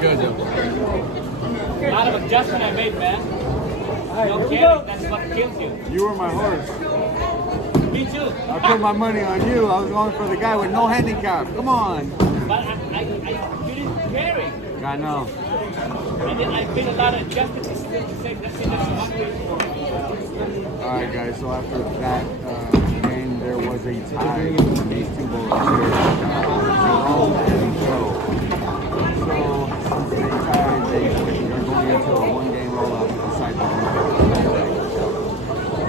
good. A lot of adjustment I made, man. No kidding, that's what kills you. You were my horse. Me too. I put my money on you. I was going for the guy with no handicap. Come on. But you didn't carry. I know. And then I did a lot of adjustments to say that's one way. All right, guys. So after that game, there was a tie between these two bowlers here, Jerome and Joe. So since they tied, they're going into a one-game roll-up inside the room.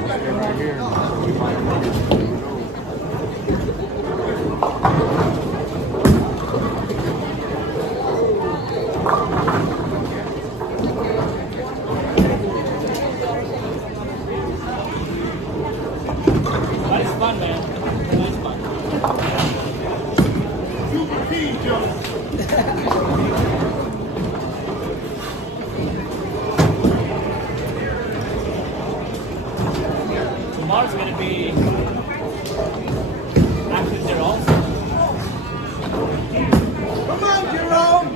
Stay right here. So we find a minute. That is fun, man. That is fun. Super P, Joe. Tomorrow's gonna be actually there also. Come on, Jerome.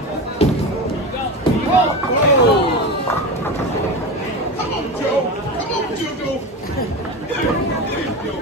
Here you go. Come on, Joe. Come on, Joe. Get him, Joe.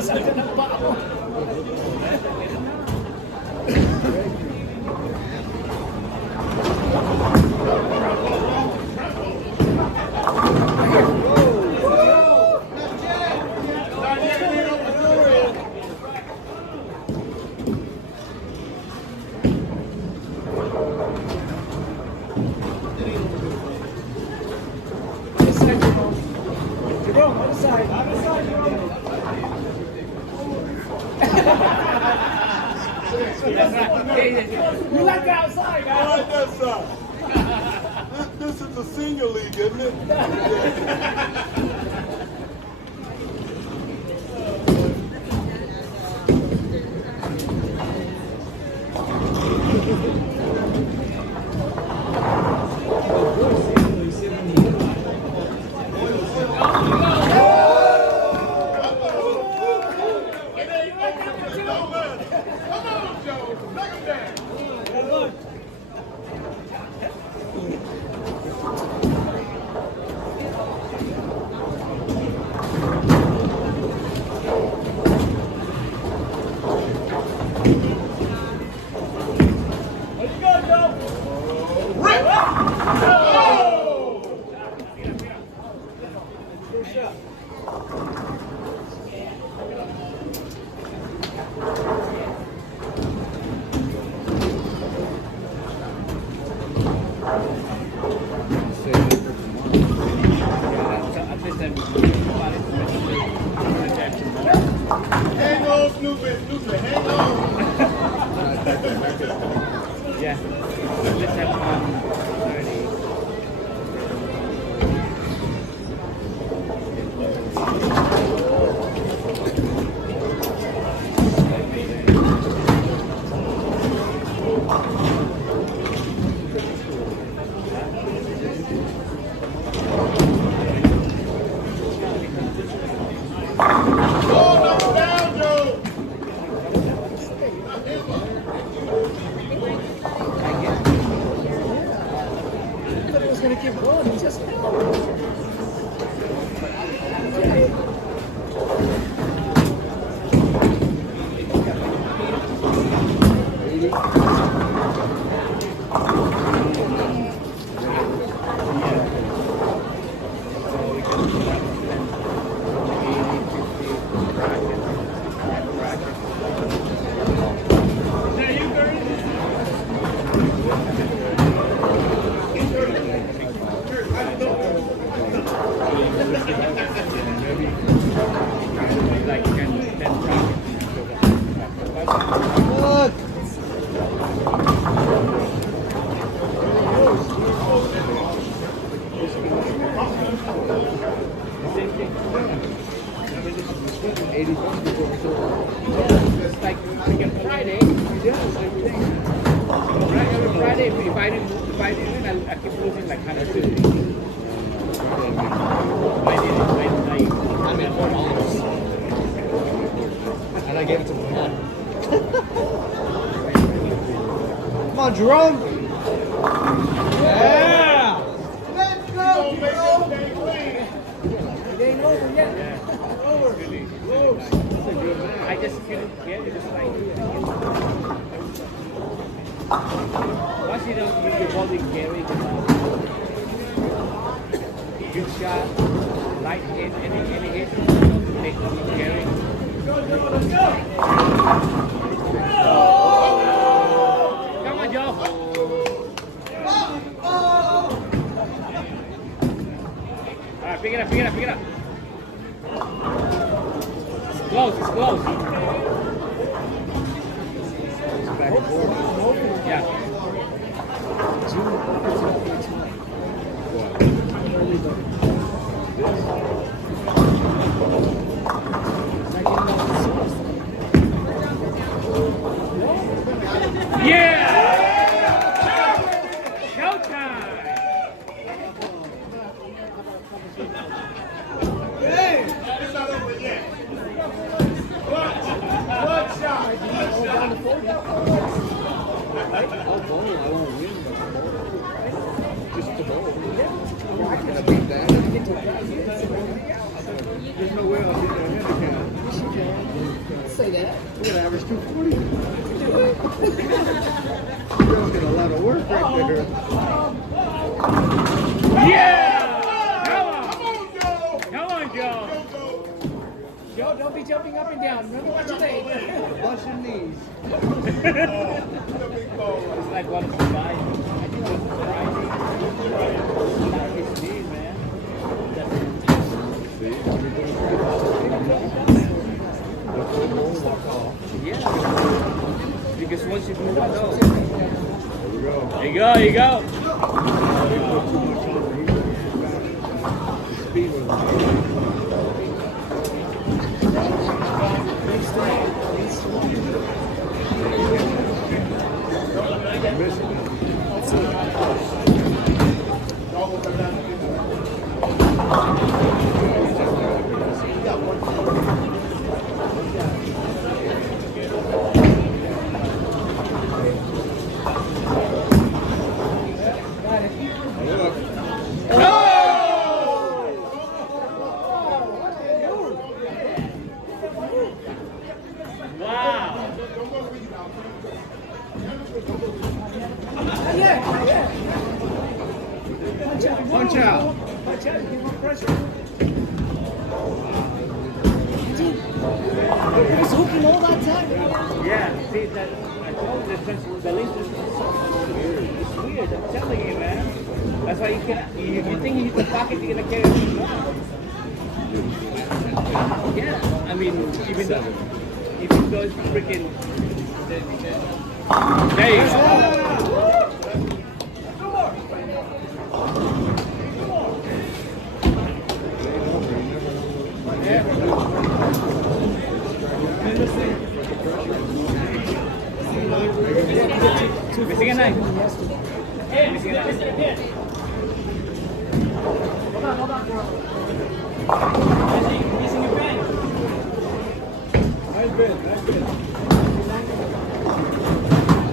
Salta ng paa mo. Jerome, other side. Other side, Jerome. You like the outside, I guys. like that side. This is the senior league, isn't it? Hang on, Snoopy. Snoopy, hang on. Yeah. Let's have 30. Hold them down, Joe. I thought he was going to keep going. He just Like 10 brackets. look. Same thing. 80 bucks before we sold out. It's like on Friday. Every Friday, if I didn't win, I keep losing like 150. I made $4. And I gave it to my mom. Come on, Jerome. Yeah. Let's go, Jerome. It ain't over yet. I just couldn't get it. It's like once you don't use your body carry, good shot, light hit, any hit, make you carry. Come on, Joe. All right, pick it up, pick it up, pick it up. It's close, it's close. Yeah. Yeah! Showtime! Hey, it's not over yet. One shot. I'll bowl. I won't win, but I'll bowl. Just to bowl. I'm not gonna beat that. There's no way I'll beat that handicap. We're gonna average 240. Joe's got a lot of work right there. Yeah! Come on! Come on, Joe! Come on, Joe! Joe, don't be jumping up and down. Remember what you say. Bust your knees. It's like one of the guys. I think it was not his knees, man. Yeah. Because once you move on, no. There you go, there you go. Wow. Punch out. Watch out, give him pressure. He's hooking all that time. Yeah, see that I told you the link is weird. It's weird, I'm telling you, man. That's why you can you think you hit the pocket, you're gonna carry it. Yeah, I mean even though it's freaking there you go. Missing a knife. Missing a knife. Hold on, girl. Missing your pen. Nice bit, nice bit.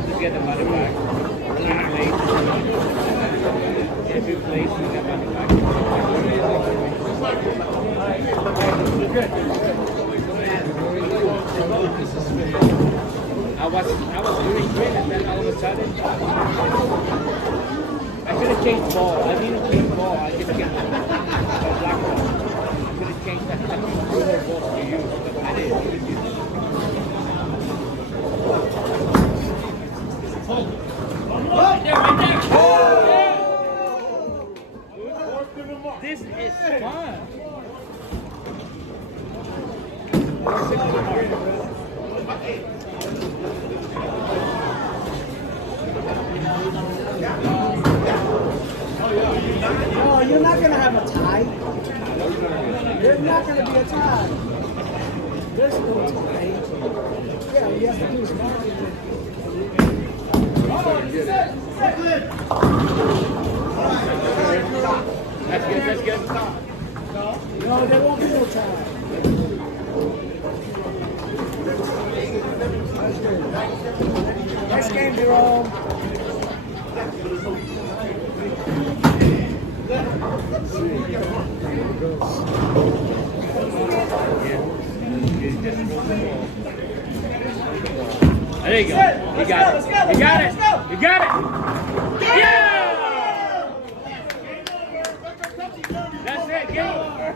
Let's get the money back. If you place, you get money back. I was doing great and then all of a sudden I should have changed ball. I didn't change ball. I just kept the black ball. I should have changed that ball to use, but I didn't. Right there, right there. This is fun. No, you're not going to have a tie. There's not going to be a tie. There's no tie. Yeah, you have to do is mark it. That's good, that's good. No, there won't be no tie. That's good. Next game, Jerome. There you go. You got it. You got it. You got it. Yeah! That's it. Game over.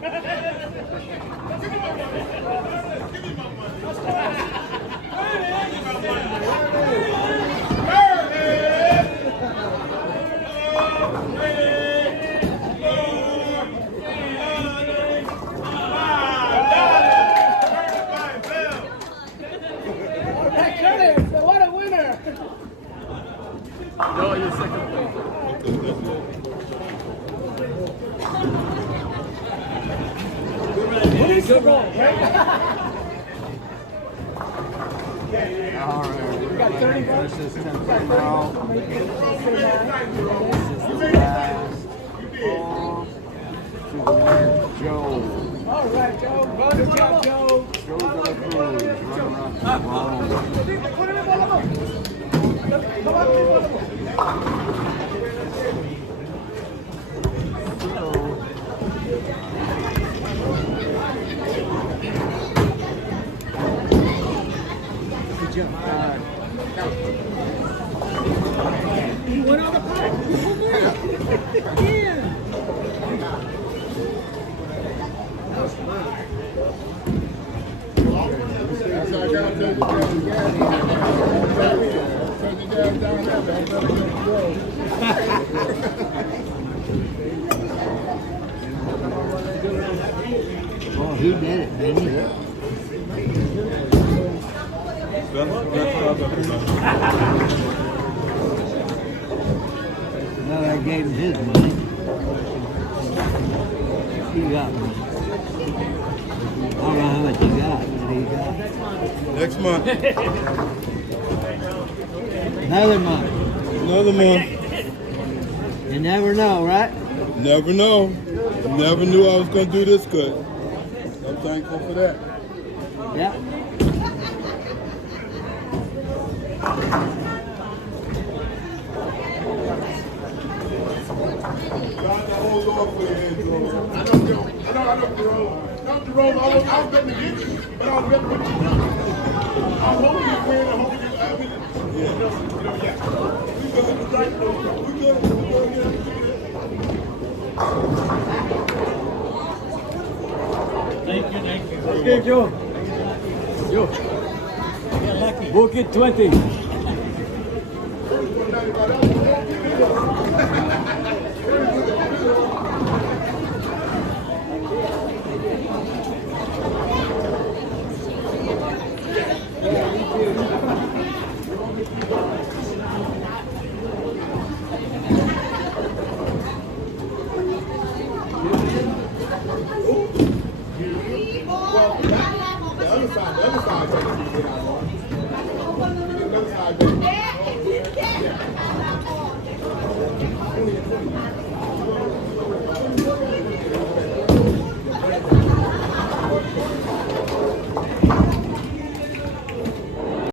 What a winner! No, you're second place. Good roll. All right, We got 30 bucks. this is 10 now. This is the last ball to the winner, Joe. All right, Joe. Good job, Joe. Joe's on the cruise, running around. You went on the park. Yeah. That's how I got to take the gas. Turn the gas down there, man. Don't let it go. Oh, he did it, didn't he? Well, I gave him his money. He got money. I don't know how much he got, but he got. Next month. Another month. Another month. You never know, right? Never know. Never knew I was going to do this good. I'm thankful for that. Yeah. God, the whole Lord for your head, Jerome. I know, Jerome. Not Jerome, I was betting against you, but I was betting with you. I hope you win. I hope you Thank you. Okay, Joe. Book it 20. The other side.